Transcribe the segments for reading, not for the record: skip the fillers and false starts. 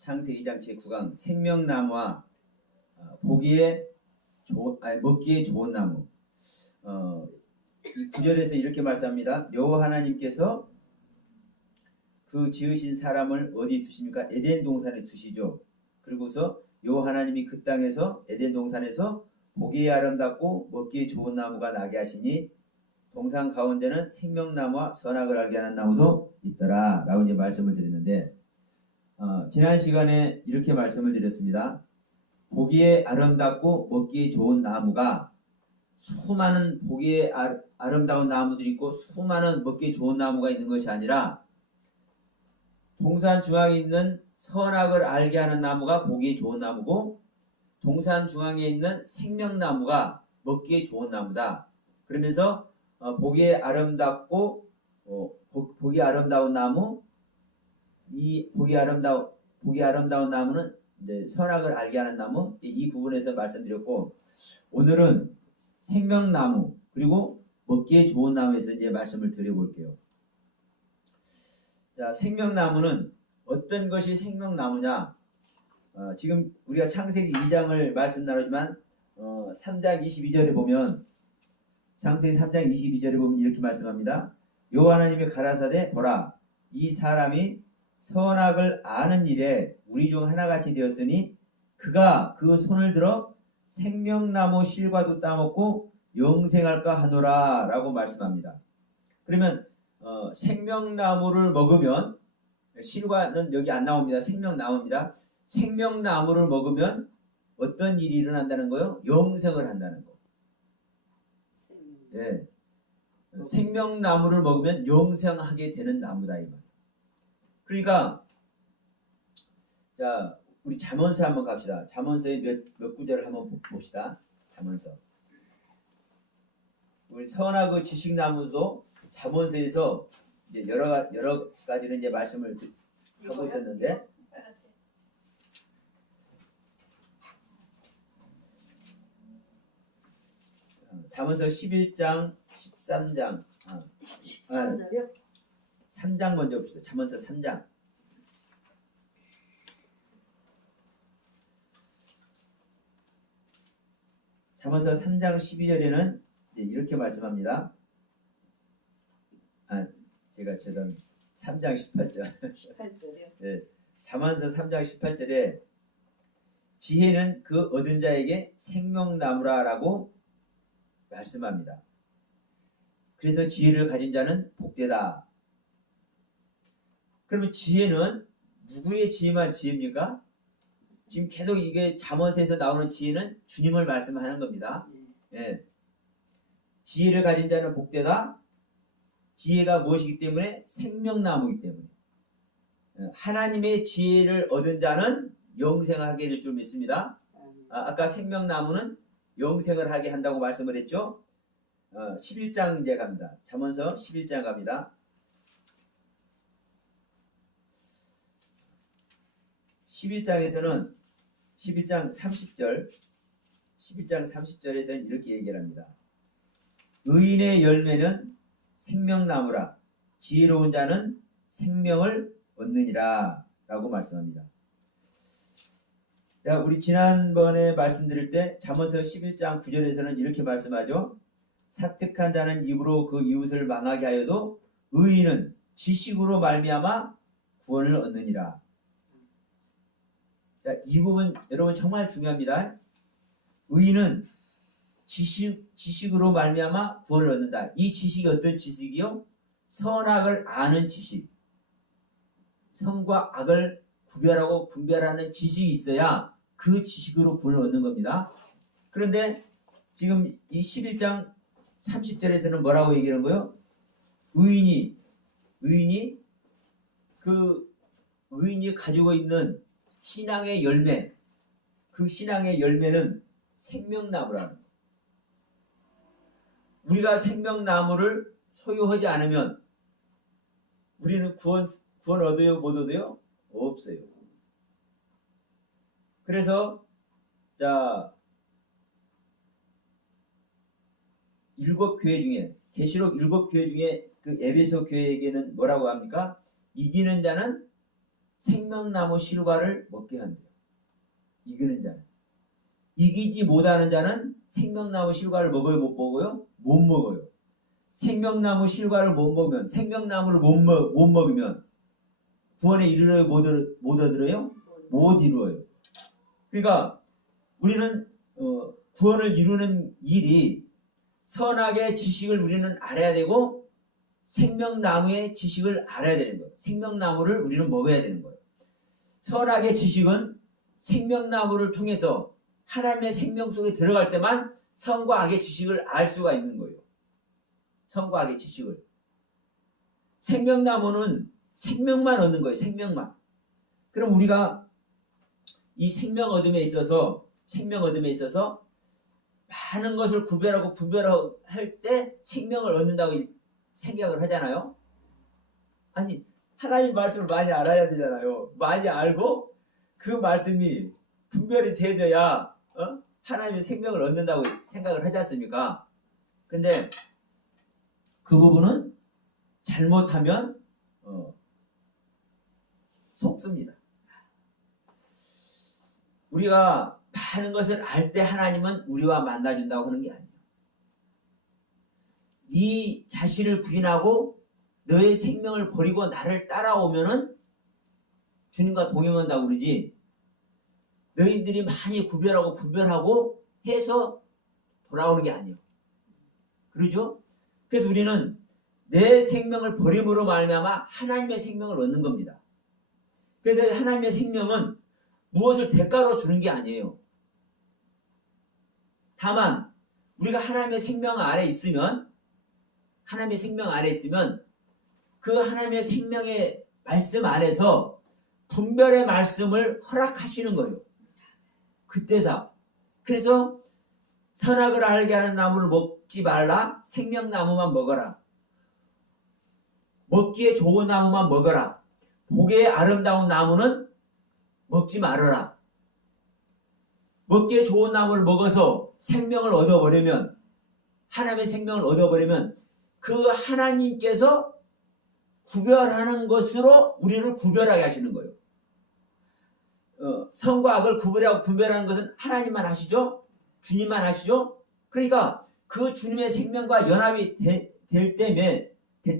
창세기 2장 제9강 생명나무와 먹기에 좋은 나무. 이 9절에서 이렇게 말씀합니다. 여호와 하나님께서 그 지으신 사람을 어디 두십니까? 에덴 동산에 두시죠. 그리고서 여호와 하나님이 그 땅에서 에덴 동산에서 보기에 아름답고 먹기에 좋은 나무가 나게 하시니 동산 가운데는 생명나무와 선악을 알게 하는 나무도 있더라 라고 이제 말씀을 드렸는데, 지난 시간에 이렇게 말씀을 드렸습니다. 보기에 아름답고 먹기에 좋은 나무가 수많은 보기에 아름다운 나무들이 있고 수많은 먹기에 좋은 나무가 있는 것이 아니라 동산 중앙에 있는 선악을 알게 하는 나무가 보기에 좋은 나무고 동산 중앙에 있는 생명나무가 먹기에 좋은 나무다. 그러면서 보기에 아름답고 보기 아름다운 나무, 이 보기 아름다운 나무는 이제 선악을 알게 하는 나무, 이 부분에서 말씀드렸고, 오늘은 생명나무 그리고 먹기에 좋은 나무에서 이제 말씀을 드려볼게요. 자, 생명나무는 어떤 것이 생명나무냐? 지금 우리가 창세기 2장을 말씀 나누지만 3장 22절에 보면, 창세기 3장 22절에 보면 이렇게 말씀합니다. 여호와 하나님이 가라사대 보라, 이 사람이 선악을 아는 일에 우리 중 하나같이 되었으니 그가 그 손을 들어 생명나무 실과도 따먹고 영생할까 하노라 라고 말씀합니다. 그러면 생명나무를 먹으면, 실과는 여기 안 나옵니다. 생명나무입니다. 생명나무를 먹으면 어떤 일이 일어난다는 거요? 영생을 한다는 거. 예. 생명나무를 먹으면 영생하게 되는 나무다 이 말. 그러니까 자, 우리 잠언서 한번 갑시다. 잠언서의 몇 구절을 한번 봅시다. 잠언서. 우리 선하고 지식나무도 잠언서에서 이제 여러 가지를 이제 말씀을 하고 있었는데, 잠언서 11장 13장 13절이요? 3장 먼저 봅시다. 잠언서 3장. 잠언서 3장 12절에는 이렇게 말씀합니다. 제가 3장 18절. 18절이요? 네. 잠언서 3장 18절에 지혜는 그 얻은 자에게 생명나무라라고 말씀합니다. 그래서 지혜를 가진 자는 복되다. 그러면 지혜는 누구의 지혜만 지혜입니까? 지금 계속 이게 잠언서에서 나오는 지혜는 주님을 말씀하는 겁니다. 예. 지혜를 가진 자는 복되다. 지혜가 무엇이기 때문에? 생명나무이기 때문에. 하나님의 지혜를 얻은 자는 영생하게 될 줄 믿습니다. 아까 생명나무는 영생을 하게 한다고 말씀을 했죠. 11장 이제 갑니다. 잠언서 11장 갑니다. 11장에서는 11장 30절에서는 이렇게 얘기를 합니다. 의인의 열매는 생명나무라, 지혜로운 자는 생명을 얻느니라 라고 말씀합니다. 자, 우리 지난번에 말씀드릴 때 잠언서 11장 9절에서는 이렇게 말씀하죠. 사특한 자는 입으로 그 이웃을 망하게 하여도 의인은 지식으로 말미암아 구원을 얻느니라. 자, 이 부분 여러분 정말 중요합니다. 의인은 지식으로 말미암아 구원을 얻는다. 이 지식이 어떤 지식이요? 선악을 아는 지식. 선과 악을 구별하고 분별하는 지식이 있어야 그 지식으로 구원을 얻는 겁니다. 그런데 지금 이 11장 30절에서는 뭐라고 얘기하는 거예요? 의인이 가지고 있는 신앙의 열매, 그 신앙의 열매는 생명나무라는 거예요. 우리가 생명나무를 소유하지 않으면 우리는 구원 얻어요? 못 얻어요? 없어요. 그래서 자, 7교회 중에, 계시록 7교회 중에 그 에베소 교회에게는 뭐라고 합니까? 이기는 자는 생명나무 실과를 먹게 한대요. 이기는 자는. 이기지 못하는 자는 생명나무 실과를 먹어요, 못 먹어요? 못 먹어요. 생명나무 실과를 못 먹으면, 생명나무를 못 먹으면 구원에 이르러요, 못 얻으러요? 못 이루어요. 그러니까 우리는 구원을 이루는 일이 선악의 지식을 우리는 알아야 되고 생명나무의 지식을 알아야 되는 거예요. 생명나무를 우리는 먹어야 되는 거예요. 선악의 지식은 생명나무를 통해서 하나님의 생명 속에 들어갈 때만 선과 악의 지식을 알 수가 있는 거예요. 선과 악의 지식을. 생명나무는 생명만 얻는 거예요. 생명만. 그럼 우리가 이 생명 얻음에 있어서 많은 것을 구별하고 분별할 때 생명을 얻는다고 생각을 하잖아요. 아니, 하나님 말씀을 많이 알아야 되잖아요. 많이 알고 그 말씀이 분별이 되어야 하나님의 생명을 얻는다고 생각을 하지 않습니까? 근데 그 부분은 잘못하면 속습니다. 우리가 많은 것을 알 때 하나님은 우리와 만나준다고 하는 게 아니에요. 네 자신을 부인하고 너의 생명을 버리고 나를 따라오면은 주님과 동행한다고 그러지, 너희들이 많이 구별하고 분별하고 해서 돌아오는 게 아니에요. 그러죠? 그래서 우리는 내 생명을 버림으로 말미암아 하나님의 생명을 얻는 겁니다. 그래서 하나님의 생명은 무엇을 대가로 주는 게 아니에요. 다만 우리가 하나님의 생명 아래 있으면 그 하나님의 생명의 말씀 안에서 분별의 말씀을 허락하시는 거예요. 그때서. 그래서 선악을 알게 하는 나무를 먹지 말라. 생명나무만 먹어라. 먹기에 좋은 나무만 먹어라. 보기에 아름다운 나무는 먹지 말아라. 먹기에 좋은 나무를 먹어서 생명을 얻어버리면, 하나님의 생명을 얻어버리면 그 하나님께서 구별하는 것으로 우리를 구별하게 하시는 거예요. 선과 악을 구별하고 분별하는 것은 하나님만 하시죠? 주님만 하시죠? 그러니까 그 주님의 생명과 연합이 될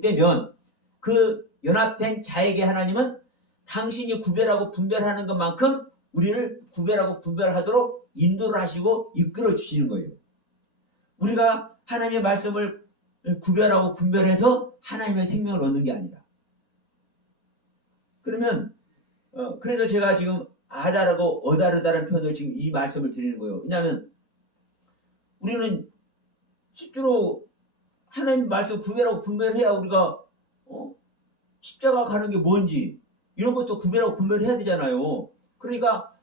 때면 그 연합된 자에게 하나님은 당신이 구별하고 분별하는 것만큼 우리를 구별하고 분별하도록 인도를 하시고 이끌어 주시는 거예요. 우리가 하나님의 말씀을 구별하고 분별해서 하나님의 생명을 얻는 게 아니라. 그러면 그래서 제가 지금 아다르고 어다르다는 표현으로 지금 이 말씀을 드리는 거예요. 왜냐하면 우리는 실제로 하나님 말씀 구별하고 분별해야 우리가 십자가 가는 게 뭔지 이런 것도 구별하고 분별해야 되잖아요. 그러니까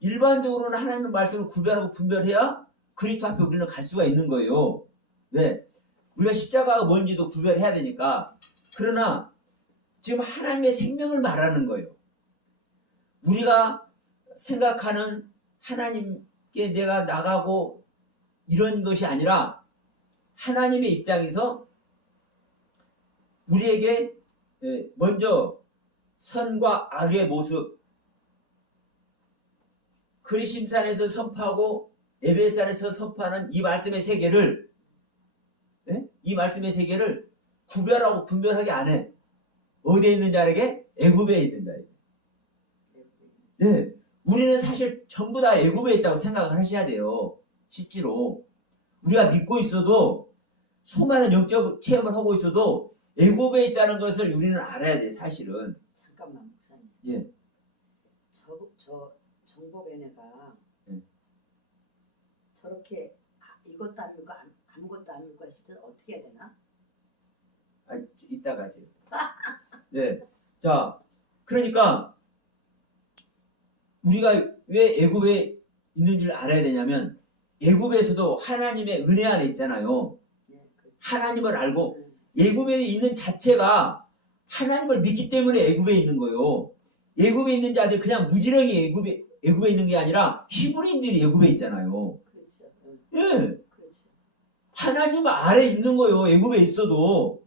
일반적으로는 하나님의 말씀을 구별하고 분별해야 그리스도 앞에 우리는 갈 수가 있는 거예요. 왜? 우리가 십자가가 뭔지도 구별해야 되니까. 그러나 지금 하나님의 생명을 말하는 거예요. 우리가 생각하는 하나님께 내가 나가고 이런 것이 아니라 하나님의 입장에서 우리에게 먼저 선과 악의 모습, 그리심산에서 선포하고 에베산에서 선포하는 이 말씀의 세계를 구별하고 분별하게 안 해. 어디에 있는 자에게? 애굽에 있는 자에게. 네, 우리는 사실 전부 다 애굽에 있다고 생각을 하셔야 돼요. 실제로 우리가 믿고 있어도 수많은 영적 체험을 하고 있어도 애굽에 있다는 것을 우리는 알아야 돼. 사실은. 잠깐만 목사님. 예. 저 정복애네가 예. 저렇게 이것도 안 읽고 아무것도 안 읽고 했을 때 어떻게 해야 되나? 이따가 지. 네. 자, 그러니까 우리가 왜 애굽에 있는지를 알아야 되냐면 애굽에서도 하나님의 은혜 안에 있잖아요. 네, 그렇죠. 하나님을 알고 애굽에 있는 자체가 하나님을 믿기 때문에 애굽에 있는 거예요. 애굽에 있는 자들 그냥 무지렁이 애굽에 있는 게 아니라 히브리인들이 애굽에 있잖아요. 그렇죠. 예. 그렇죠. 하나님 아래 있는 거예요. 애굽에 있어도.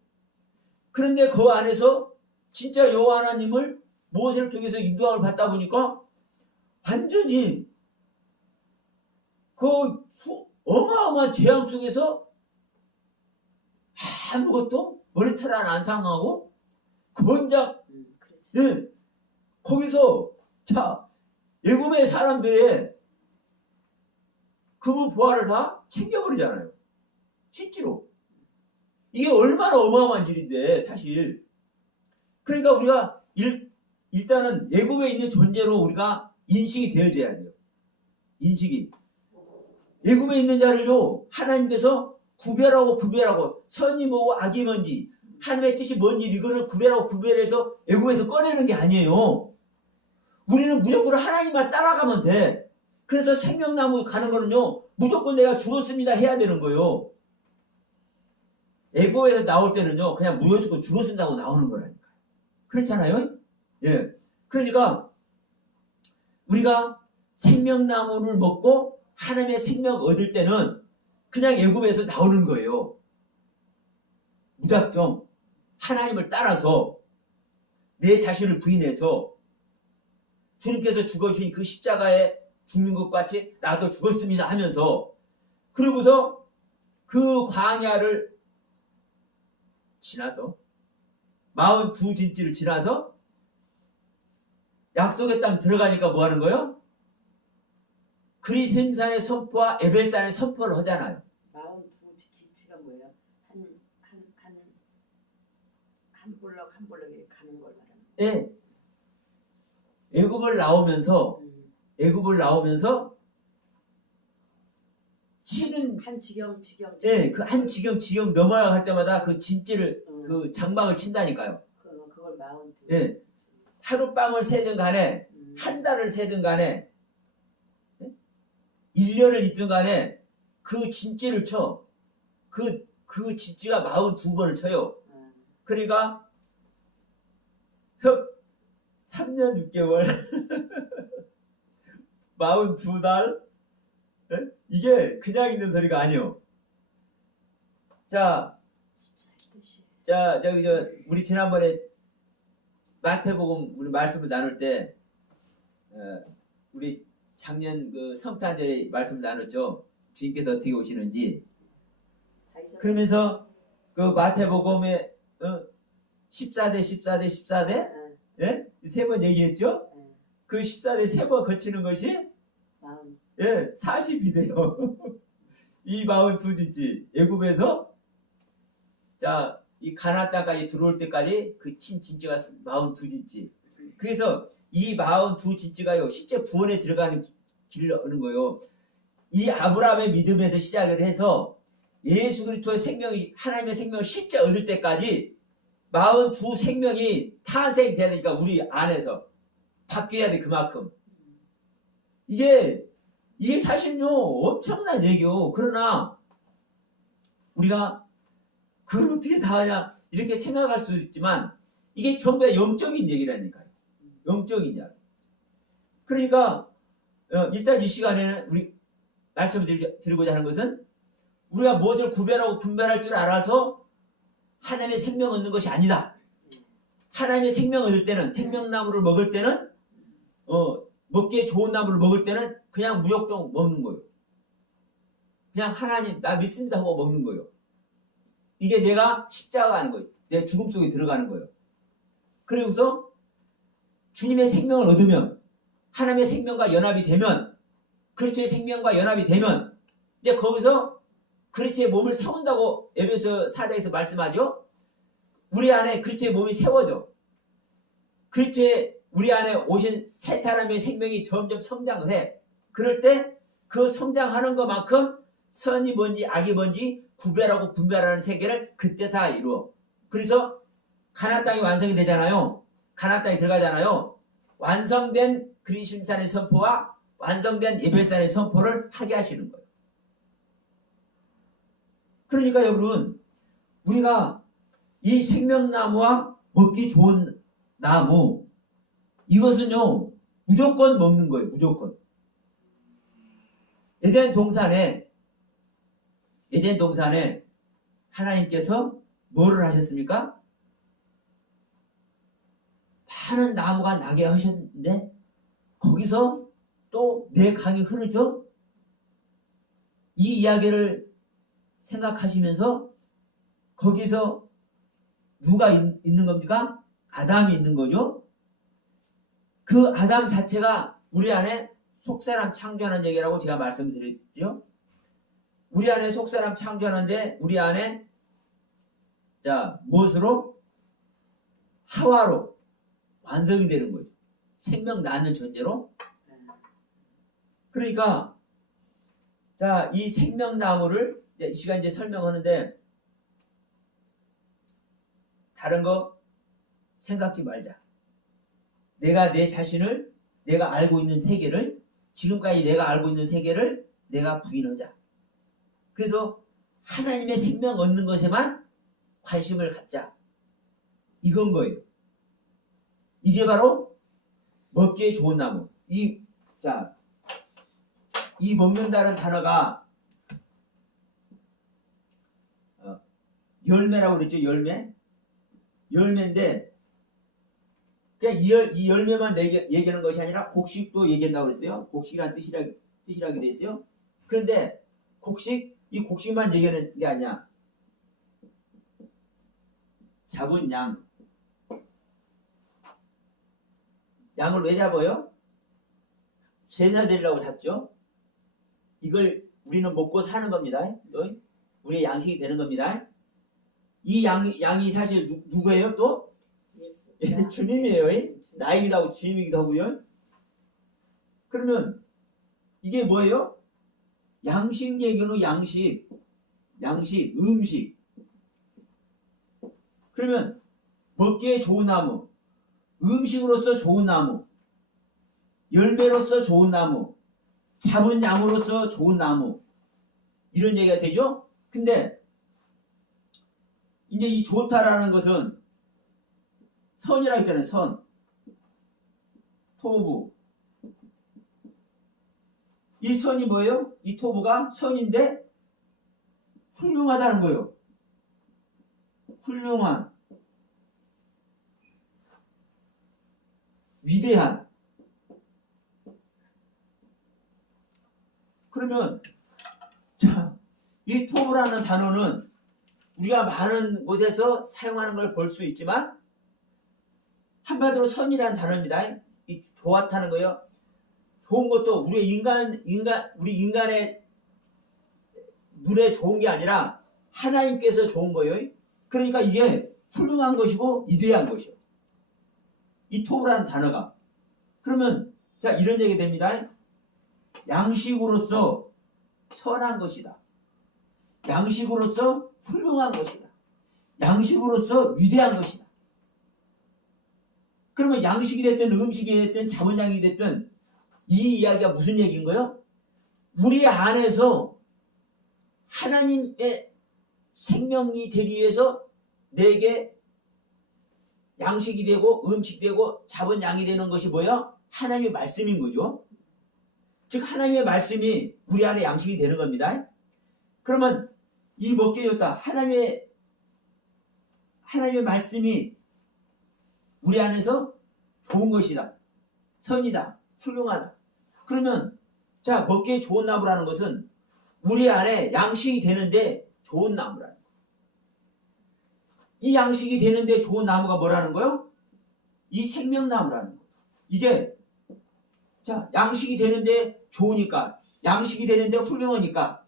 그런데 그 안에서 진짜 여호와 하나님을 모세를 통해서 인도함을 받다 보니까 완전히 그 어마어마한 재앙 속에서 아무것도 머리털 하나 안 상하고 건작 그렇지. 예, 거기서 자 애굽의 사람들의 금은 보화를 다 챙겨버리잖아요. 실제로 이게 얼마나 어마어마한 일인데 사실. 그러니까 우리가 일단은 애굽에 있는 존재로 우리가 인식이 되어져야 돼요. 인식이. 애굽에 있는 자를요 하나님께서 구별하고 분별하고 선이 뭐고 악이 뭔지 하나님의 뜻이 뭔지 이거를 구별하고 분별해서 애굽에서 꺼내는 게 아니에요. 우리는 무조건 하나님만 따라가면 돼. 그래서 생명나무 가는 거는요 무조건 내가 죽었습니다 해야 되는 거예요. 애굽에서 나올 때는요 그냥 무조건 죽었습니다 하고 나오는 거라니까요. 그렇잖아요. 예. 그러니까 우리가 생명나무를 먹고 하나님의 생명 얻을 때는 그냥 애굽에서 나오는 거예요. 무작정 하나님을 따라서 내 자신을 부인해서 주님께서 죽어주신 그 십자가에 죽는 것 같이 나도 죽었습니다 하면서 그러고서 그 광야를 지나서 42진지를 지나서 약속의 땅 들어가니까 뭐 하는 거예요? 그리심산의 선포와 에벨산의 선포를 하잖아요. 42길치가 뭐예요? 한 볼록 한 볼록 이렇게 가는 걸 말하는. 예. 애굽을 나오면서 치는 한 지경. 예, 그 한 지경 넘어야 할 때마다 그 진지를 그 장막을 친다니까요. 그걸 42. 예. 하룻밤을 새든 간에 한 달을 새든 간에 1년을 있든 간에 그 진지를 쳐. 그 진지가 42번을 쳐요. 그러니까 3년 6개월 42달 이게 그냥 있는 소리가 아니에요. 자, 우리 지난번에 마태복음 우리 말씀을 나눌 때 우리 작년 그 성탄절에 말씀을 나눴죠. 주님께서 어떻게 오시는지. 그러면서 그 마태복음에 14대 예? 세 번 얘기했죠. 그 14대 세 번 거치는 것이 40이 돼요. 이 42진지 애굽에서 자 이 가나안 땅까지 들어올 때까지 그 진지가 42진지. 그래서 이 42진지가요 실제 구원에 들어가는 길을 거예요. 이 아브라함의 믿음에서 시작을 해서 예수 그리스도의 생명이 하나님의 생명을 실제 얻을 때까지 42 생명이 탄생이 되니까 우리 안에서 바뀌어야 돼. 그만큼 이게 사실요 엄청난 얘기요. 그러나 우리가 그걸 어떻게 다 하냐 이렇게 생각할 수도 있지만 이게 전부 다 영적인 얘기라니까요. 영적인 이야기. 그러니까 일단 이 시간에는 우리 말씀을 드리고자 하는 것은 우리가 무엇을 구별하고 분별할 줄 알아서 하나님의 생명 얻는 것이 아니다. 하나님의 생명 얻을 때는 생명나무를 먹을 때는 먹기에 좋은 나무를 먹을 때는 그냥 무역종 먹는 거예요. 그냥 하나님 나 믿습니다 하고 먹는 거예요. 이게 내가 십자가 하는 거예요. 내 죽음 속에 들어가는 거예요. 그리고서 주님의 생명을 얻으면 하나님의 생명과 연합이 되면 그리스도의 생명과 연합이 되면 이제 거기서 그리스도의 몸을 세운다고 에베소 4장에서 말씀하죠. 우리 안에 그리스도의 몸이 세워져. 그리스도의 우리 안에 오신 새 사람의 생명이 점점 성장을 해. 그럴 때 그 성장하는 것만큼 선이 뭔지 악이 뭔지 구별하고 분별하는 세계를 그때 다 이루어. 그래서 가나안 땅이 완성이 되잖아요. 가나안 땅에 들어가잖아요. 완성된 그리심산의 선포와 완성된 에벨산의 선포를 하게 하시는 거예요. 그러니까 여러분 우리가 이 생명나무와 먹기 좋은 나무 이것은요 무조건 먹는 거예요. 무조건. 에덴 동산에 하나님께서 뭐를 하셨습니까? 많은 나무가 나게 하셨는데 거기서 또 내 강이 흐르죠? 이 이야기를 생각하시면서 거기서 누가 있는 겁니까? 아담이 있는 거죠. 그 아담 자체가 우리 안에 속사람 창조하는 얘기라고 제가 말씀드렸죠. 우리 안에 속사람 창조하는데 우리 안에 자 무엇으로? 하와로 완성이 되는 거죠. 생명 낳는 존재로. 그러니까 자, 이 생명나무를 이 시간 이제 설명하는데 다른 거 생각지 말자. 내가 내 자신을 내가 알고 있는 세계를 지금까지 내가 알고 있는 세계를 내가 부인하자. 그래서 하나님의 생명 얻는 것에만 관심을 갖자. 이건 거예요. 이게 바로 먹기에 좋은 나무. 이 먹는다는 단어가 열매라고 그랬죠. 열매인데 그냥 이 열매만 얘기하는 것이 아니라 곡식도 얘기한다고 그랬어요. 곡식이라는 뜻이라게 돼 있어요. 그런데 이 곡식만 얘기하는 게 아니야. 잡은 양을 왜 잡아요? 제사 드리려고 잡죠. 이걸 우리는 먹고 사는 겁니다. 우리의 양식이 되는 겁니다. 이 양이 사실 누구예요 또? 주님이에요. 나이기도 하고 주님이기도 하고요. 그러면 이게 뭐예요? 양식 얘기는 양식, 음식. 그러면 먹기에 좋은 나무, 음식으로서 좋은 나무, 열매로서 좋은 나무, 잡은 양으로서 좋은 나무, 이런 얘기가 되죠? 근데 이제 이 좋다라는 것은 선이라고 했잖아요. 선, 토부. 이 선이 뭐예요? 이 토부가 선인데 훌륭하다는 거예요. 훌륭한, 위대한. 그러면 자, 이 토부라는 단어는 우리가 많은 곳에서 사용하는 걸 볼 수 있지만 한마디로 선이라는 단어입니다. 이 좋았다는 거예요. 좋은 것도 우리 인간의 눈에 좋은 게 아니라 하나님께서 좋은 거예요. 그러니까 이게 훌륭한 것이고 위대한 것이요. 이 토부라는 단어가. 그러면 자 이런 얘기 됩니다. 양식으로서 선한 것이다. 양식으로서 훌륭한 것이다. 양식으로서 위대한 것이다. 그러면 양식이 됐든 음식이 됐든 잡은 양이 됐든 이 이야기가 무슨 얘기인 거예요? 우리 안에서 하나님의 생명이 되기 위해서 내게 양식이 되고 음식이 되고 잡은 양이 되는 것이 뭐예요? 하나님의 말씀인 거죠. 즉 하나님의 말씀이 우리 안에 양식이 되는 겁니다. 그러면 이 먹게 좋다. 하나님의 말씀이 우리 안에서 좋은 것이다. 선이다. 훌륭하다. 그러면 자 먹기에 좋은 나무라는 것은 우리 안에 양식이 되는데 좋은 나무라는 거예요. 이 양식이 되는데 좋은 나무가 뭐라는 거예요? 이 생명나무라는 거예요. 이게 자 양식이 되는데 좋으니까, 양식이 되는데 훌륭하니까,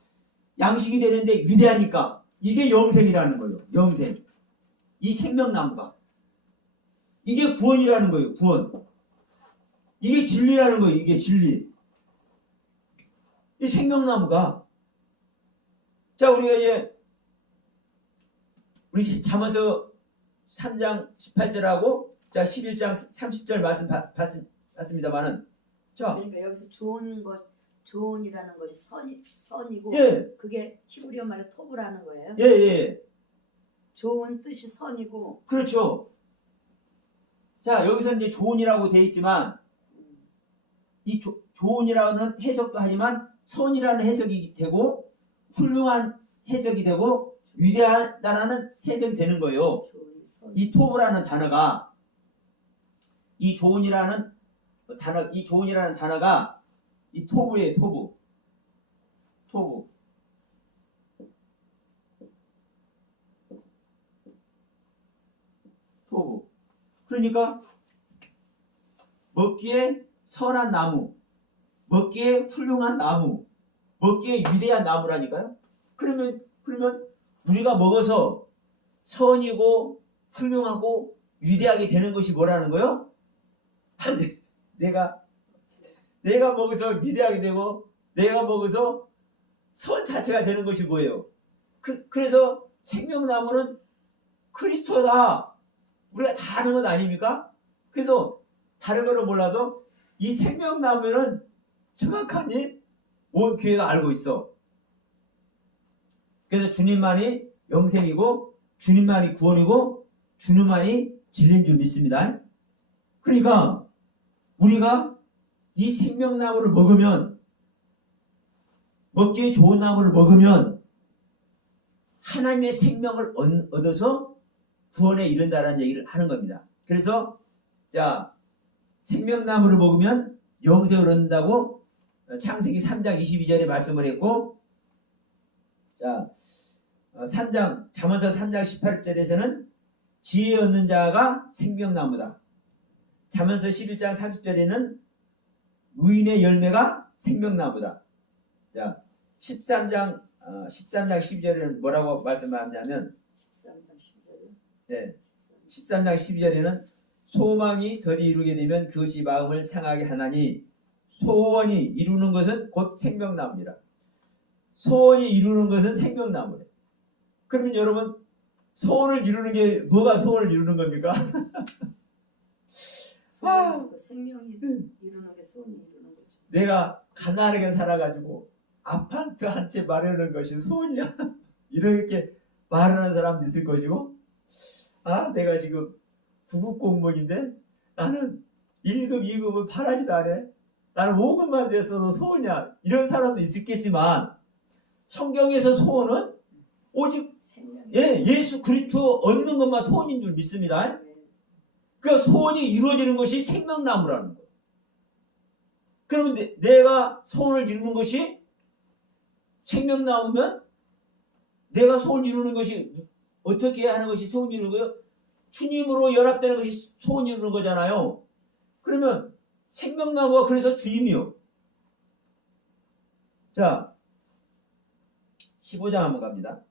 양식이 되는데 위대하니까 이게 영생이라는 거예요. 영생. 이 생명나무가. 이게 구원이라는 거예요. 구원. 이게 진리라는 거예요. 이게 진리. 이 생명나무가. 자 우리가 이제 우리 잠언서 3장 18절하고 자 11장 30절 말씀 봤습니다만은 자 그러니까 여기서 좋은이라는 것이 선이고 예. 그게 히브리어 말로 토브라는 거예요. 예. 좋은 뜻이 선이고. 그렇죠. 자 여기서 이제 좋은이라고 되어 있지만 이 좋은이라는 해석도 하지만 선이라는 해석이 되고 훌륭한 해석이 되고 위대하다라는 해석이 되는 거예요. 이 토브라는 단어가. 이 조은이라는 단어가 이 토부예요. 토부. 그러니까 먹기에 선한 나무, 먹기에 훌륭한 나무, 먹기에 위대한 나무라니까요. 그러면 우리가 먹어서 선이고 훌륭하고 위대하게 되는 것이 뭐라는 거요? 아니, 내가 먹어서 위대하게 되고 내가 먹어서 선 자체가 되는 것이 뭐예요? 그래서 생명나무는 그리스도다. 우리가 다 아는 것 아닙니까? 그래서 다른 거는 몰라도 이 생명나무는 정확하니 온 교회가 알고 있어. 그래서 주님만이 영생이고 주님만이 구원이고 주님만이 진리인 줄 믿습니다. 그러니까 우리가 이 생명나무를 먹으면, 먹기에 좋은 나무를 먹으면 하나님의 생명을 얻어서 구원에 이른다라는 얘기를 하는 겁니다. 그래서 자, 생명나무를 먹으면 영생을 얻는다고 창세기 3장 22절에 말씀을 했고, 자, 잠언서 3장 18절에서는 지혜 얻는 자가 생명나무다. 잠언서 11장 30절에는 의인의 열매가 생명나무다. 자, 13장 12절에는 뭐라고 말씀하냐면 13장 12절에는 소망이 덜이 이루게 되면 그것이 마음을 상하게 하나니 소원이 이루는 것은 곧 생명나무입니다. 소원이 이루는 것은 생명나무래. 그러면 여러분, 소원을 이루는 게 뭐가 소원을 이루는 겁니까? 생명이 이루는 게 소원이 이루는 거죠. 내가 가난하게 살아가지고 아파트 한 채 마련하는 것이 소원이야. 이렇게 말하는 사람도 있을 것이고, 내가 지금 9급 공무원인데 나는 1급, 2급은 바라지도 않아. 나는 5급만 됐어도 소원이야. 이런 사람도 있겠지만 성경에서 소원은 오직 예수 그리스도 얻는 것만 소원인 줄 믿습니다. 그러니까 소원이 이루어지는 것이 생명나무라는 거예요. 그러면 내가 소원을 이루는 것이 생명나무면 내가 소원을 이루는 것이 어떻게 하는 것이 소원 이루는 거예요? 주님으로 연합되는 것이 소원 이루는 거잖아요. 그러면 생명나무가 그래서 주님이요. 자, 15장 한번 갑니다.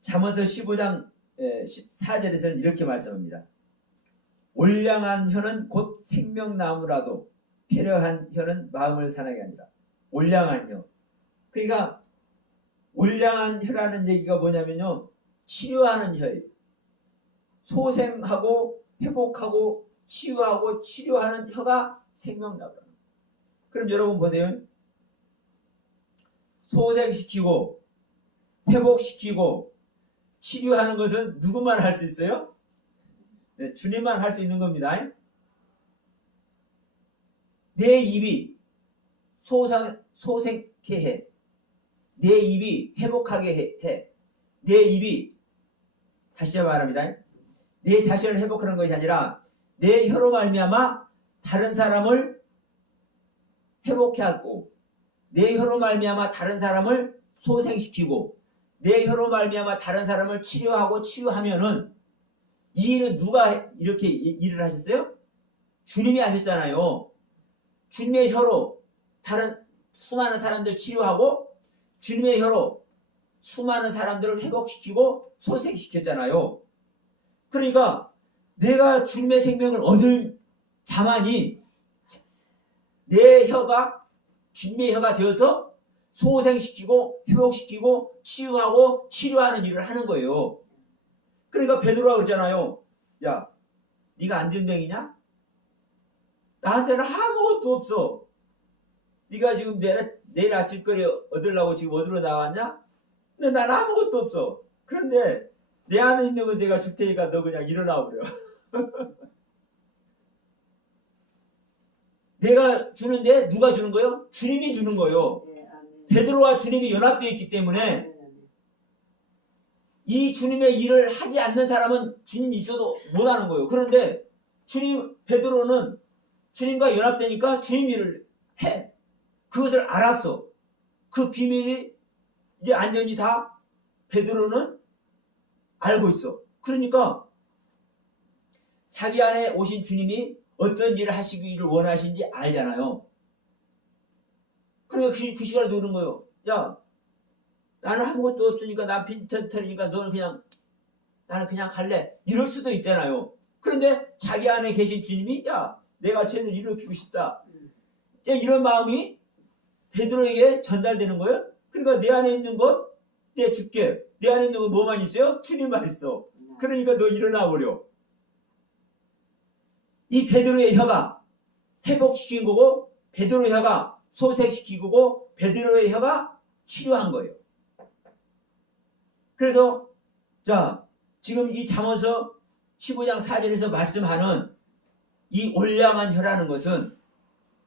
잠언서 15장 14절에서는 이렇게 말씀합니다. 올량한 혀는 곧 생명나무라도 패려한 혀는 마음을 상하게 하니라. 올량한 혀. 그러니까 올량한 혀라는 얘기가 뭐냐면요, 치료하는 혀예요. 소생하고 회복하고 치유하고 치료하는 혀가 생명나무라. 그럼 여러분 보세요. 소생시키고 회복시키고 치료하는 것은 누구만 할 수 있어요? 네, 주님만 할 수 있는 겁니다. 내 입이 소생케 해. 내 입이 회복하게 해. 내 입이, 다시 말합니다. 내 자신을 회복하는 것이 아니라 내 혀로 말미암아 다른 사람을 회복해 하고, 내 혀로 말미암아 다른 사람을 소생시키고, 내 혀로 말미암아 다른 사람을 치료하고 치유하면은 이 일은 누가 이렇게 일을 하셨어요? 주님이 하셨잖아요. 주님의 혀로 다른 수많은 사람들 치료하고 주님의 혀로 수많은 사람들을 회복시키고 소생시켰잖아요. 그러니까 내가 주님의 생명을 얻을 자만이 내 혀가 주님의 혀가 되어서 소생시키고 회복시키고 치유하고 치료하는 일을 하는 거예요. 그러니까 베드로가 그러잖아요. 야, 네가 안전병이냐? 나한테는 아무것도 없어. 네가 지금 내일 아침거리 얻으려고 지금 어디로 나왔냐? 근데 난 아무것도 없어. 그런데 내 안에 있는 거 내가 줄 테니까 너 그냥 일어나 버려. 내가 주는데 누가 주는 거예요? 주님이 주는 거예요. 베드로와 주님이 연합되어 있기 때문에 이 주님의 일을 하지 않는 사람은 주님 있어도 못하는 거예요. 그런데 베드로는 주님과 연합되니까 주님 일을 해. 그것을 알았어. 그 비밀이 이제 완전히 다 베드로는 알고 있어. 그러니까 자기 안에 오신 주님이 어떤 일을 하시기를 원하시는지 알잖아요. 그러니까 그 시간에 도는 거예요. 야, 나는 아무것도 없으니까 난 빈털터리니까 나는 그냥 갈래. 이럴 수도 있잖아요. 그런데 자기 안에 계신 주님이 야, 내가 쟤를 일으키고 싶다. 이런 마음이 베드로에게 전달되는 거예요. 그러니까 내 안에 있는 것 내가 줄게. 내 안에 있는 거 뭐만 있어요? 주님만 있어. 그러니까 너 일어나 버려. 이 베드로의 혀가 회복시킨 거고 베드로의 혀가 소생시킨 거고 베드로의 혀가 치료한 거예요. 그래서 자 지금 이 잠언서 15장 4절에서 말씀하는 이 올량한 혀라는 것은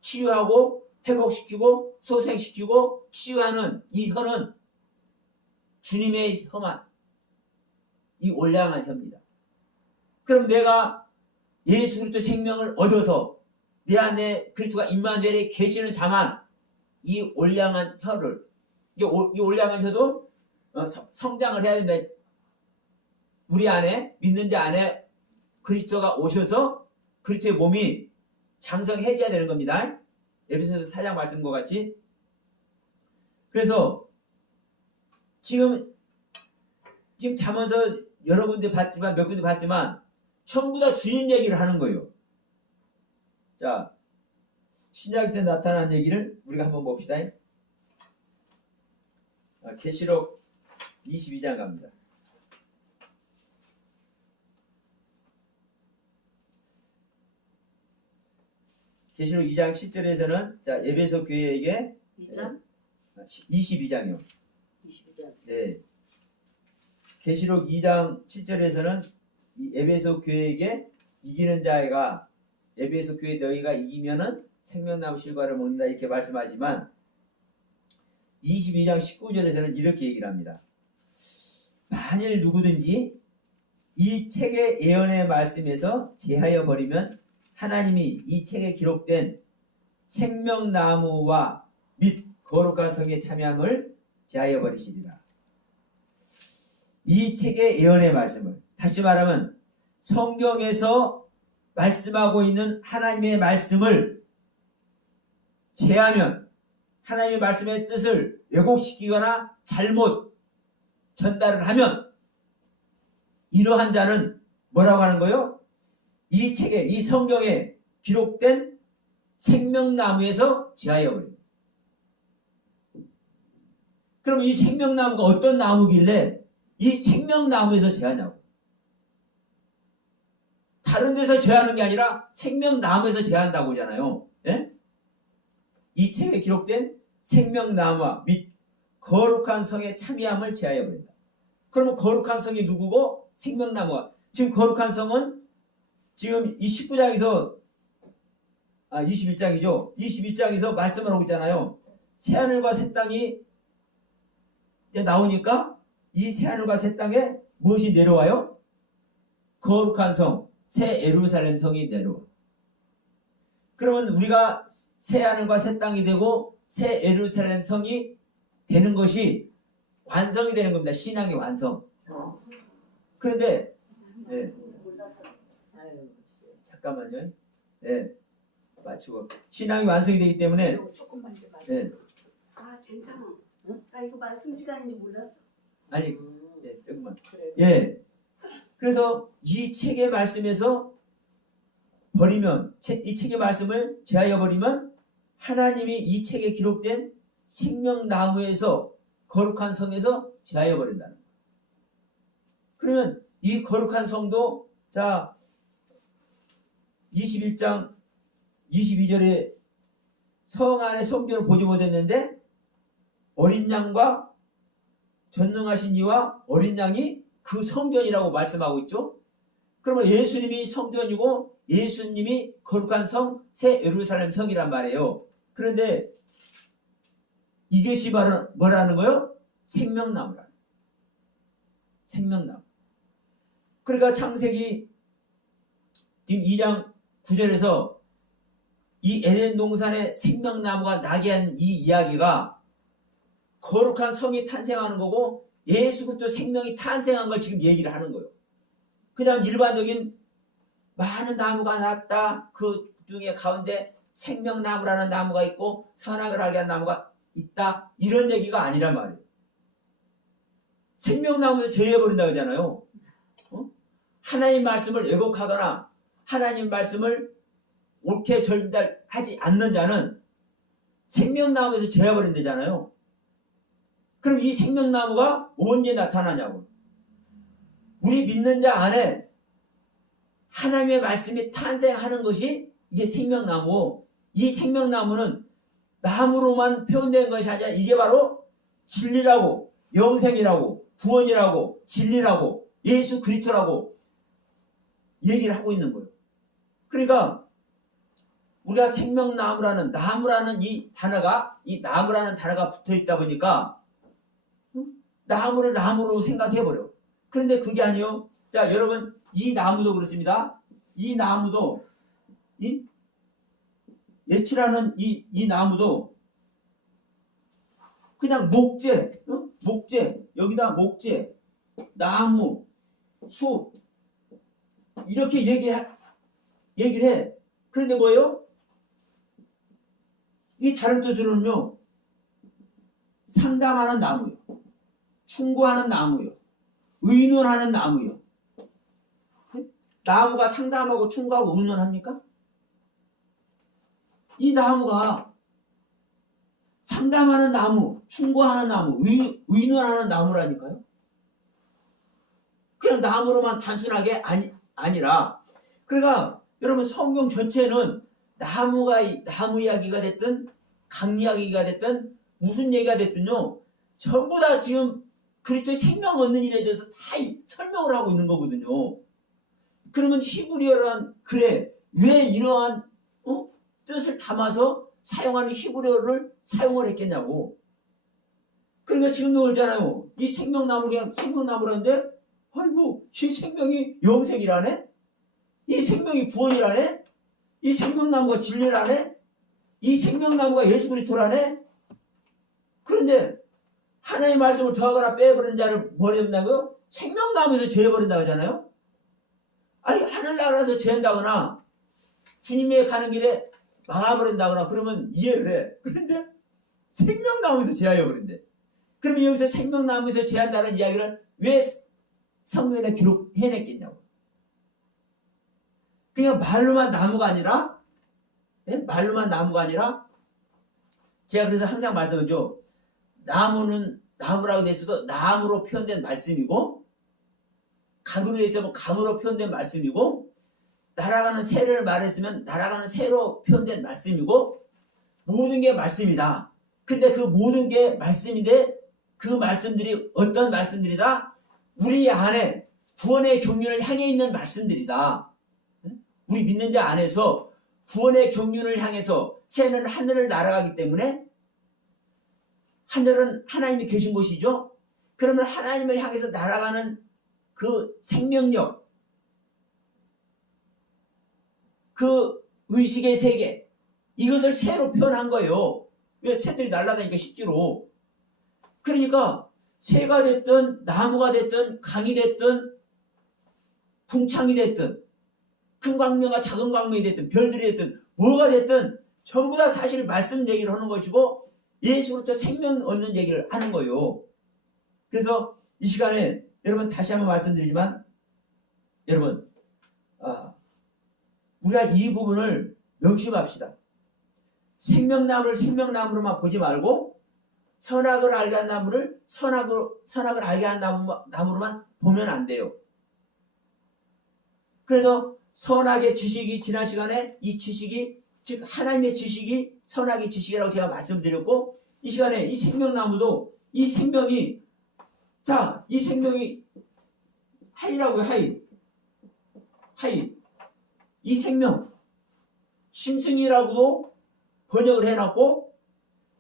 치유하고 회복시키고 소생시키고 치유하는 이 혀는 주님의 혀만 이 올량한 혀입니다. 그럼 내가 예수 그리스도 생명을 얻어서 내 안에 그리스도가 임마누엘에 계시는 자만 이 올량한 혀를 이 올량한 혀도 성장을 해야 된다. 우리 안에 믿는 자 안에 그리스도가 오셔서 그리스도의 몸이 장성해져야 되는 겁니다. 에베소서 4장 말씀과 같이. 그래서 지금 잠언서 여러 군데 봤지만 몇 군데 봤지만 전부 다 주님 얘기를 하는 거예요. 자, 신약에서 나타난 얘기를 우리가 한번 봅시다. 계시록 22장 갑니다. 계시록 2장 7절에서는 자, 에베소 교회에게 2장? 22장이요. 22장. 네. 계시록 2장 7절에서는 이 에베소 교회에게 이기는 자가 에베소 교회 너희가 이기면은 생명나무 실과를 먹는다 이렇게 말씀하지만 22장 19절에서는 이렇게 얘기를 합니다. 만일 누구든지 이 책의 예언의 말씀에서 제하여 버리면 하나님이 이 책에 기록된 생명나무와 및 거룩한 성에 참여함을 제하여 버리시리라. 이 책의 예언의 말씀을 다시 말하면 성경에서 말씀하고 있는 하나님의 말씀을 제하면 하나님의 말씀의 뜻을 왜곡시키거나 잘못 전달을 하면 이러한 자는 뭐라고 하는 거예요? 이 책에 이 성경에 기록된 생명나무에서 제하여 버립니다. 그럼 이 생명나무가 어떤 나무길래 이 생명나무에서 제하냐고. 다른 데서 제하는 게 아니라 생명나무에서 제한다고 하잖아요. 예? 이 책에 기록된 생명나무와 및 거룩한 성의 참여함을 제하여 버린다. 그러면 거룩한 성이 누구고 생명나무가 지금 거룩한 성은 지금 이 19장에서 21장이죠. 21장에서 말씀을 하고 있잖아요. 새하늘과 새 땅이 이제 나오니까 이 새하늘과 새 땅에 무엇이 내려와요? 거룩한 성, 새 예루살렘 성이 내려와. 그러면 우리가 새하늘과 새 땅이 되고 새 예루살렘 성이 되는 것이 완성이 되는 겁니다. 신앙의 완성. 그런데 네. 잠깐만요. 네. 맞추고 신앙이 완성이 되기 때문에 조금만 더 맞춰. 네. 괜찮아. 나 이거 말씀 시간인지 몰랐어. 아니 네, 조금만. 그래. 예. 그래서 이 책의 말씀에서 버리면 이 책의 말씀을 제하여 버리면 하나님이 이 책에 기록된 생명나무에서 거룩한 성에서 제하여 버린다는 거예요. 그러면 이 거룩한 성도 자 21장 22절에 성 안에 성전을 보지 못했는데 어린 양과 전능하신 이와 어린 양이 그 성전이라고 말씀하고 있죠. 그러면 예수님이 성전이고 예수님이 거룩한 성, 새 예루살렘 성이란 말이에요. 그런데 이것이 바로 뭐라는 거예요? 생명나무라. 생명나무. 그러니까 창세기 지금 2장 9절에서 이 에덴 동산의 생명나무가 나게 한 이 이야기가 거룩한 성이 탄생하는 거고 예수 그리스도 생명이 탄생한 걸 지금 얘기를 하는 거예요. 그냥 일반적인 많은 나무가 났다. 그 중에 가운데 생명나무라는 나무가 있고 선악을 알게 한 나무가 있다. 이런 얘기가 아니란 말이에요. 생명나무에서 제외해버린다고 하잖아요. 하나님 말씀을 왜곡하거나 하나님 말씀을 옳게 전달하지 않는 자는 생명나무에서 제외해버린다잖아요. 그럼 이 생명나무가 언제 나타나냐고. 우리 믿는 자 안에 하나님의 말씀이 탄생하는 것이 이게 생명나무. 이 생명나무는 나무로만 표현된 것이 아니라 이게 바로 진리라고, 영생이라고, 구원이라고, 진리라고, 예수 그리스도라고 얘기를 하고 있는 거예요. 그러니까 우리가 생명나무라는 나무라는 이 나무라는 단어가 붙어 있다 보니까 나무를 나무로 생각해버려. 그런데 그게 아니요. 자, 여러분, 이 나무도 그렇습니다. 이 나무도, 예치라는 이 나무도 그냥 목재, 목재, 여기다 목재, 나무, 숲, 이렇게 얘기를 해. 그런데 뭐예요? 이 다른 뜻으로는요, 상담하는 나무요. 충고하는 나무요. 의논하는 나무요. 나무가 상담하고 충고하고 의논합니까? 이 나무가 상담하는 나무, 충고하는 나무, 의논하는 나무라니까요. 그냥 나무로만 단순하게 아니라, 그러니까 여러분 성경 전체는 나무 이야기가 됐든 강 이야기가 됐든 무슨 얘기가 됐든요, 전부 다 지금 그리스도의 생명 얻는 일에 대해서 다 설명을 하고 있는 거거든요. 그러면 히브리어란 글에 왜 이러한 뜻을 담아서 사용하는 히브리어를 사용을 했겠냐고. 그러니까 지금도 그러잖아요. 이 생명나무라는데 아이고 이 생명이 영생이라네? 이 생명이 구원이라네? 이 생명나무가 진리라네? 이 생명나무가 예수 그리스도라네? 그런데 하나님의 말씀을 더하거나 빼버리는 자를 버린다고요? 생명나무에서 제해버린다고 하잖아요. 아니 하늘나라에서 제한다거나 주님의 가는 길에 막아버린다거나 그러면 이해를 해. 그런데 생명나무에서 제하여버린대. 그러면 여기서 생명나무에서 제한다는 이야기를 왜 성경에다 기록해냈겠냐고. 그냥 말로만 나무가 아니라, 말로만 나무가 아니라, 제가 그래서 항상 말씀하죠. 나무는 나무라고 됐어도 나무로 표현된 말씀이고, 강으로 됐으면 강으로 표현된 말씀이고, 날아가는 새를 말했으면 날아가는 새로 표현된 말씀이고, 모든 게 말씀이다. 근데 그 모든 게 말씀인데 그 말씀들이 어떤 말씀들이다? 우리 안에 구원의 경륜을 향해 있는 말씀들이다. 우리 믿는 자 안에서 구원의 경륜을 향해서 새는 하늘을 날아가기 때문에 하늘은 하나님이 계신 곳이죠. 그러면 하나님을 향해서 날아가는 그 생명력, 그 의식의 세계, 이것을 새로 표현한 거예요. 왜? 새들이 날아다니니까 실제로. 그러니까 새가 됐든 나무가 됐든 강이 됐든 궁창이 됐든 큰 광명과 작은 광명이 됐든 별들이 됐든 뭐가 됐든 전부 다 사실 말씀 얘기를 하는 것이고 예수로부터 생명 얻는 얘기를 하는 거예요. 그래서 이 시간에 여러분 다시 한번 말씀드리지만 여러분 우리가 이 부분을 명심합시다. 생명나무를 생명나무로만 보지 말고 선악을 알게 한 나무를 선악을 알게 한 나무로만 보면 안 돼요. 그래서 선악의 지식이 지난 시간에 이 지식이 즉 하나님의 지식이 선악의 지식이라고 제가 말씀드렸고 이 시간에 이 생명나무도 이 생명이 이 생명이 하이라고요. 하이 이 생명 심승이라고도 번역을 해놨고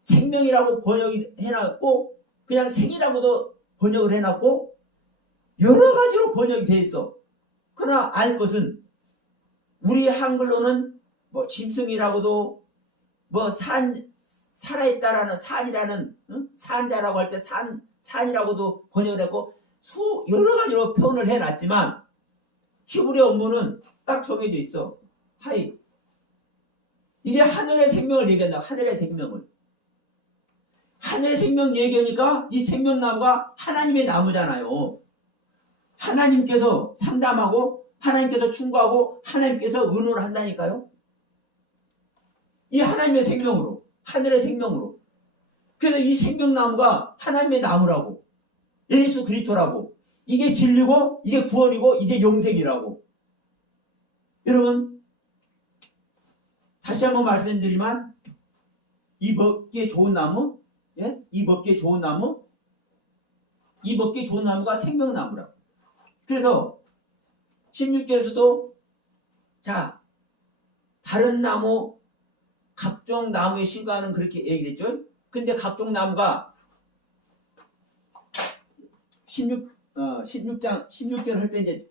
생명이라고 번역이 해놨고 그냥 생이라고도 번역을 해놨고 여러 가지로 번역이 돼 있어. 그러나 알 것은 우리 한글로는 뭐 짐승이라고도 뭐 살아있다라는 산이라는 산자라고 할 때 산이라고도 번역을 했고 여러 가지로 표현을 해놨지만 히브리 원문은 딱 정해져 있어. 하이. 이게 하늘의 생명을 얘기한다. 하늘의 생명을. 하늘의 생명 얘기하니까 이 생명나무가 하나님의 나무잖아요. 하나님께서 상담하고 하나님께서 충고하고 하나님께서 의논을 한다니까요. 이 하나님의 생명으로, 하늘의 생명으로. 그래서 이 생명나무가 하나님의 나무라고, 예수 그리스도라고, 이게 진리고 이게 구원이고 이게 영생이라고. 여러분 다시 한번 말씀드리면 이 먹기에 좋은 나무, 예? 이 먹기에 좋은 나무, 이 먹기에 좋은 나무가 생명나무라고. 그래서 16절에서도 자 다른 나무 각종 나무에 신과는 그렇게 얘기했죠. 근데 각종 나무가 16절 할 때 이제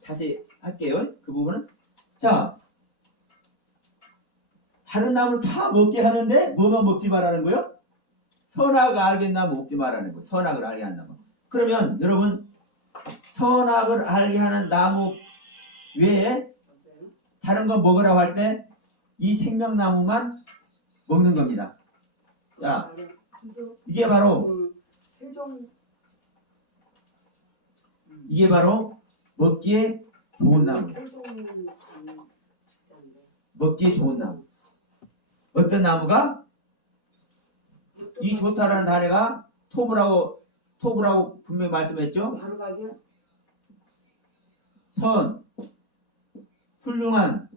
자세히 할게요. 그 부분은. 자, 다른 나무를 다 먹게 하는데 뭐만 먹지 말라는 거예요? 선악을 알게 나무 먹지 말라는 거예요. 선악을 알게 하는 나무. 그러면 여러분 선악을 알게 하는 나무 외에 다른 거 먹으라고 할 때 이 생명나무만 먹는 겁니다. 자, 이게 바로 먹기에 좋은 나무. 먹기에 좋은 나무. 어떤 나무가? 이 좋다라는 단어가 토브라고 분명히 말씀했죠. 선, 훌륭한,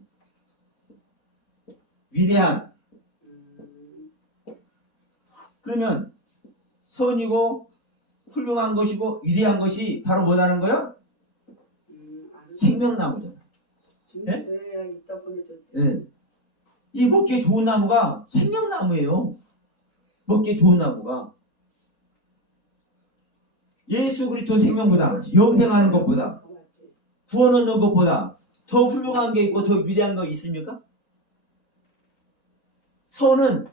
위대한. 그러면 선이고 훌륭한 것이고 위대한 것이 바로 뭐라는 거예요? 생명나무잖아. 네? 네. 이 먹기에 좋은 나무가 생명나무예요. 먹기에 좋은 나무가. 예수 그리스도 생명보다, 영생하는 것보다, 구원 얻는 것보다 더 훌륭한 게 있고 더 위대한 거 있습니까? 선은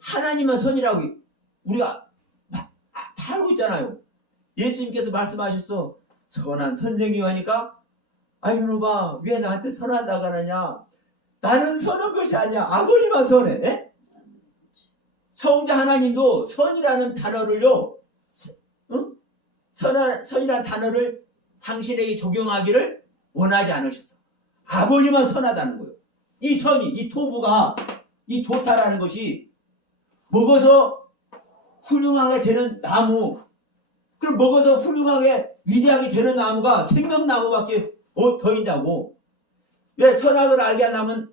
하나님은 선이라고 우리가 다 알고 있잖아요. 예수님께서 말씀하셨어. 선한 선생이 하니까 아이 이놈아 왜 나한테 선하다고 하느냐. 나는 선한 것이 아니야. 아버지만 선해. 에? 성자 하나님도 선이라는 단어를요. 선이라는 단어를 당신에게 적용하기를 원하지 않으셨어. 아버지만 선하다는 거예요. 이 선이, 이 토부가, 이 좋다라는 것이 먹어서 훌륭하게 되는 나무, 그럼 먹어서 훌륭하게 위대하게 되는 나무가 생명나무밖에 더 있냐고. 왜 선악을 알게 한 나무는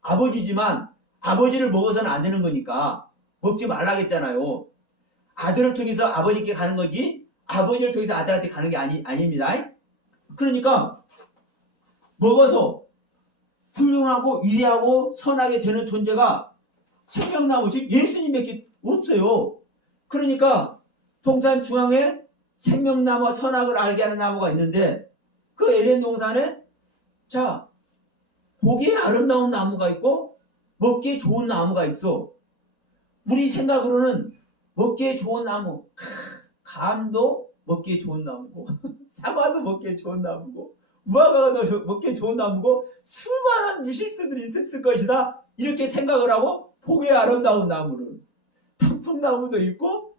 아버지지만 아버지를 먹어서는 안 되는 거니까 먹지 말라겠잖아요. 아들을 통해서 아버지께 가는 거지 아버지를 통해서 아들한테 가는 게 아닙니다. 그러니까 먹어서 훌륭하고 위대하고 선하게 되는 존재가 생명나무, 즉 예수님밖에 없어요. 그러니까 동산 중앙에 생명나무와 선악을 알게 하는 나무가 있는데 그 에덴 동산에 자 보기에 아름다운 나무가 있고 먹기에 좋은 나무가 있어. 우리 생각으로는 먹기에 좋은 나무, 감도 먹기에 좋은 나무고 사과도 먹기에 좋은 나무고 무화과도 먹기에 좋은 나무고 수많은 유실수들이 있을 것이다. 이렇게 생각을 하고 보기에 아름다운 나무를 단풍나무도 있고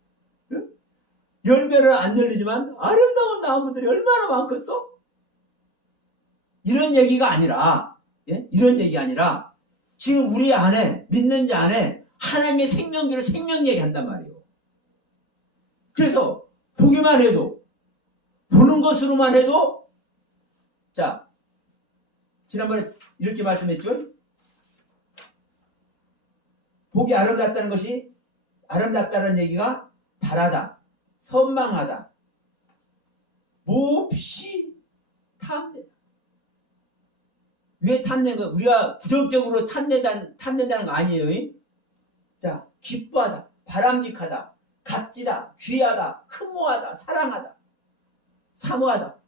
열매를 안 열리지만 아름다운 나무들이 얼마나 많겠어? 이런 얘기가 아니라 이런 얘기 아니라 지금 우리 안에 믿는 자 안에 하나님의 생명기를 생명 얘기한단 말이에요. 그래서 보기만 해도 보는 것으로만 해도 자 지난번에 이렇게 말씀했죠. 보기 아름답다는 것이 아름답다는 얘기가 바라다, 선망하다, 몹시 탐내다. 왜 탐내는 거야? 우리가 부정적으로 탐낸다는 거 아니에요. 자, 기뻐하다, 바람직하다, 값지다, 귀하다, 흠모하다, 사랑하다. 사모하다.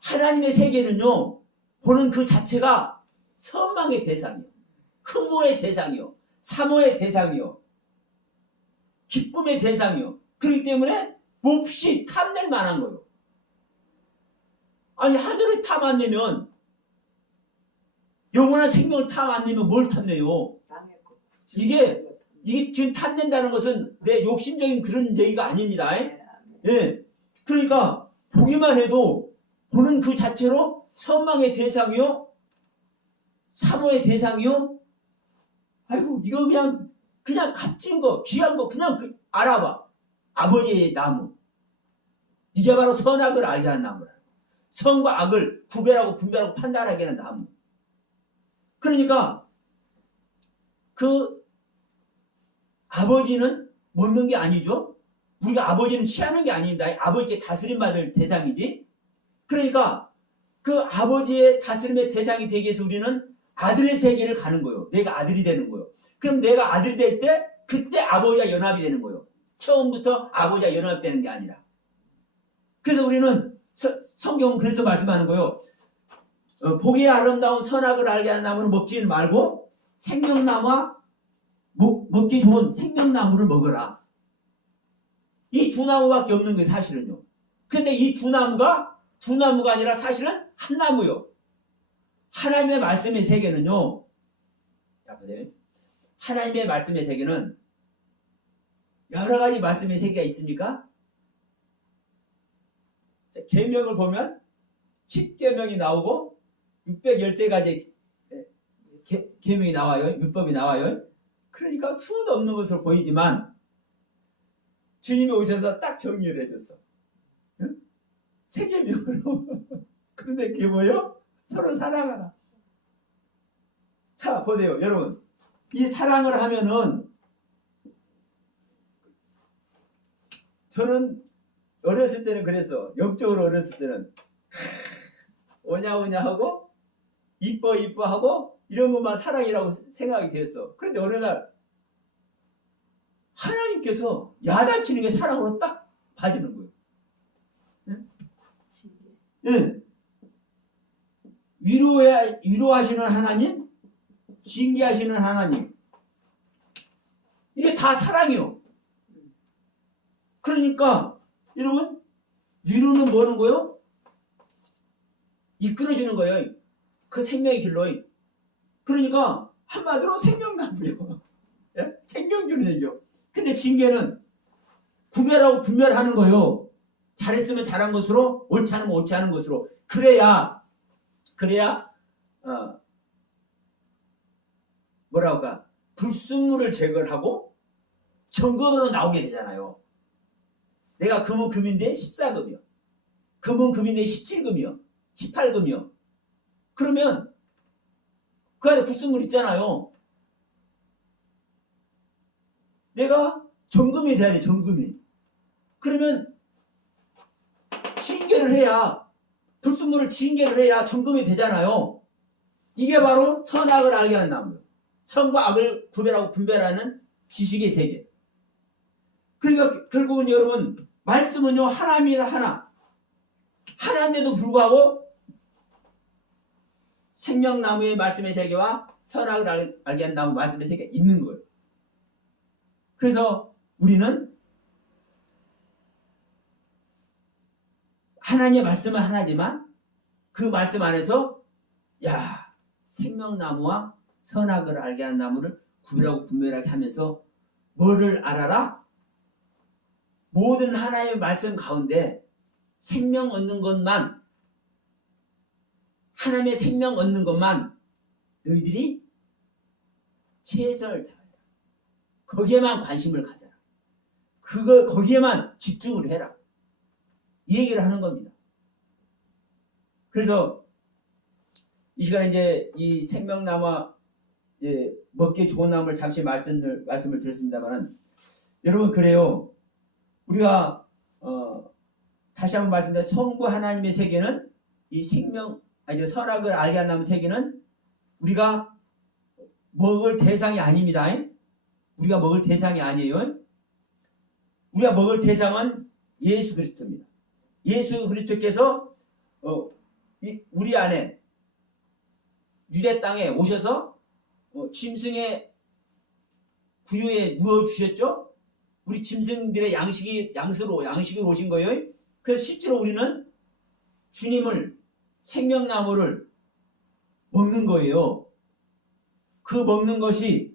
하나님의 세계는요, 보는 그 자체가 선망의 대상이요, 흠모의 대상이요, 사모의 대상이요, 기쁨의 대상이요. 그렇기 때문에 몹시 탐낼 만한 거예요. 아니, 하늘을 탐 안 내면, 영원한 생명을 탐 안 내면 뭘 탐내요? 남의 거. 이게 지금 탐낸다는 것은 내 욕심적인 그런 얘기가 아닙니다. 예. 그러니까 보기만 해도 보는 그 자체로 선망의 대상이요, 사모의 대상이요. 아이고, 이거 그냥 값진 거, 귀한 거 그냥 알아봐. 아버지의 나무. 이게 바로 선악을 알게 하는 나무라. 선과 악을 구별하고 분별하고 판단하게 하는 나무. 그러니까 그 아버지는 먹는 게 아니죠. 우리가 아버지는 취하는 게 아닙니다. 아버지께 다스림 받을 대상이지. 그러니까 그 아버지의 다스림의 대상이 되기 위해서 우리는 아들의 세계를 가는 거예요. 내가 아들이 되는 거예요. 그럼 내가 아들이 될 때 그때 아버지와 연합이 되는 거예요. 처음부터 아버지와 연합되는 게 아니라. 그래서 우리는 성경은 그래서 말씀하는 거예요. 보기에 아름다운 선악을 알게 하는 나무는 먹지 말고 생명나무와 먹기 좋은 생명나무를 먹어라. 이 두 나무밖에 없는 게 사실은요. 근데 이 두 나무가 아니라 사실은 한 나무요. 하나님의 말씀의 세계는요. 자, 보세요. 하나님의 말씀의 세계는 여러 가지 말씀의 세계가 있습니까? 자, 계명을 보면 10계명이 나오고 613가지 계명이 나와요. 율법이 나와요. 그러니까 수도 없는 것으로 보이지만 주님이 오셔서 딱 정리를 해줬어. 응? 세 계명으로. 그런데 그게 뭐예요? 서로 사랑하라. 자, 보세요. 여러분. 이 사랑을 하면은 저는 어렸을 때는 그랬어. 영적으로 어렸을 때는 오냐 하고 이뻐 하고 이런 것만 사랑이라고 생각이 됐어. 그런데 어느 날 하나님께서 야단치는 게 사랑으로 딱 봐주는 거예요. 응? 네. 위로하시는 하나님, 징계하시는 하나님. 이게 다 사랑이요. 그러니까 여러분, 위로는 뭐는 거예요? 이끌어주는 거예요. 그 생명의 길로. 그러니까 한마디로 생명나무요. 예? 생명 주는 얘기요. 근데 징계는 구별하고 분별하는 거예요. 잘했으면 잘한 것으로, 옳지 않으면 옳지 않은 것으로. 그래야 뭐라 할까, 불순물을 제거하고 정금으로 나오게 되잖아요. 내가 금은 금인데 14금이요. 금은 금인데 17금이요. 18금이요. 그러면 그 안에 불순물 있잖아요. 내가 정금이 돼야 돼, 정금이. 그러면 징계를 해야, 불순물을 징계를 해야 정금이 되잖아요. 이게 바로 선악을 알게 하는 나무예요. 선과 악을 구별하고 분별하는 지식의 세계. 그러니까 결국은 여러분, 말씀은요, 하나님이라 하나인데도 불구하고 생명나무의 말씀의 세계와 선악을 알게 하는 나무 말씀의 세계가 있는 거예요. 그래서 우리는 하나님의 말씀은 하나지만 그 말씀 안에서 생명나무와 선악을 알게 하는 나무를 구별하고 분별하게 하면서 뭐를 알아라? 모든 하나님의 말씀 가운데 생명 얻는 것만, 하나님의 생명 얻는 것만 너희들이 최선을 다하라. 거기에만 관심을 가져라. 거기에만 집중을 해라. 이 얘기를 하는 겁니다. 그래서 이 시간에 이제 이 생명나무와 먹기에 좋은 나무를 잠시 말씀을 드렸습니다만은, 여러분, 그래요. 우리가 다시 한번 말씀드려, 성부 하나님의 세계는 이 선악을 알게 하는 나무 세계는 우리가 먹을 대상이 아닙니다. 우리가 먹을 대상이 아니에요. 우리가 먹을 대상은 예수 그리스도입니다. 예수 그리스도께서 우리 안에 유대 땅에 오셔서 짐승의 구유에 누워 주셨죠. 우리 짐승들의 양식으로 오신 거예요. 그래서 실제로 우리는 주님을 생명나무를 먹는 거예요. 그 먹는 것이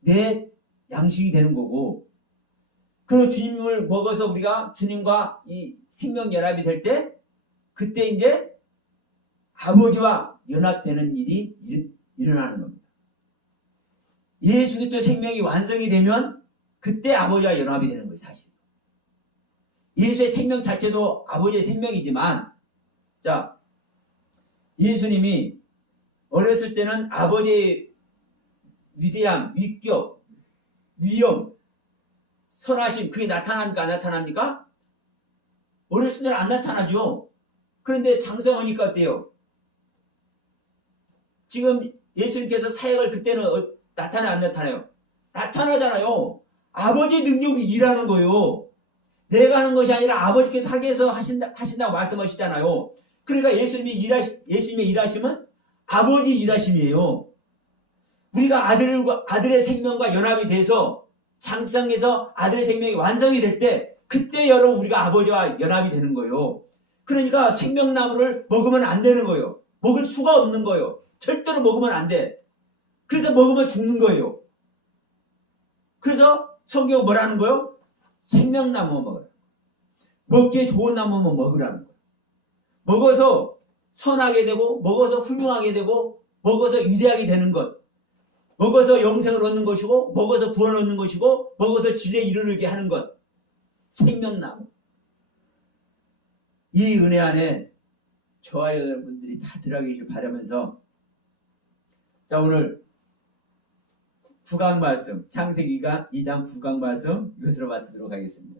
내 양식이 되는 거고, 그리고 주님을 먹어서 우리가 주님과 이 생명 연합이 될 때, 그때 이제 아버지와 연합되는 일이 일어나는 겁니다. 예수 그리스도 생명이 완성이 되면 그때 아버지와 연합이 되는 거예요, 사실. 예수의 생명 자체도 아버지의 생명이지만, 자, 예수님이 어렸을 때는 아버지의 위대함, 위격, 위엄, 선하심, 그게 나타납니까? 안 나타납니까? 어렸을 때는 안 나타나죠. 그런데 장성하니까 어때요? 지금 예수님께서 사역을 그때는 나타나 안 나타나요? 나타나잖아요. 아버지의 능력이 일하는 거예요. 내가 하는 것이 아니라 아버지께서 하게해서 하신다고 말씀하시잖아요. 그러니까 예수님의 일하심은 아버지 일하심이에요. 우리가 아들의 생명과 연합이 돼서 장성해서 아들의 생명이 완성이 될 때, 그때 여러분 우리가 아버지와 연합이 되는 거예요. 그러니까 생명나무를 먹으면 안 되는 거예요. 먹을 수가 없는 거예요. 절대로 먹으면 안 돼. 그래서 먹으면 죽는 거예요. 그래서 성경은 뭐라는 거예요? 생명나무 먹으라. 먹기에 좋은 나무만 먹으라는 거예요. 먹어서 선하게 되고, 먹어서 훌륭하게 되고, 먹어서 위대하게 되는 것, 먹어서 영생을 얻는 것이고, 먹어서 구원을 얻는 것이고, 먹어서 진리에 이르르게 하는 것. 생명나무. 이 은혜 안에 저와 여러분들이 다 들어가길 바라면서, 자, 오늘 구강 말씀, 창세기가 2장 9강 말씀 이것으로 마치도록 하겠습니다.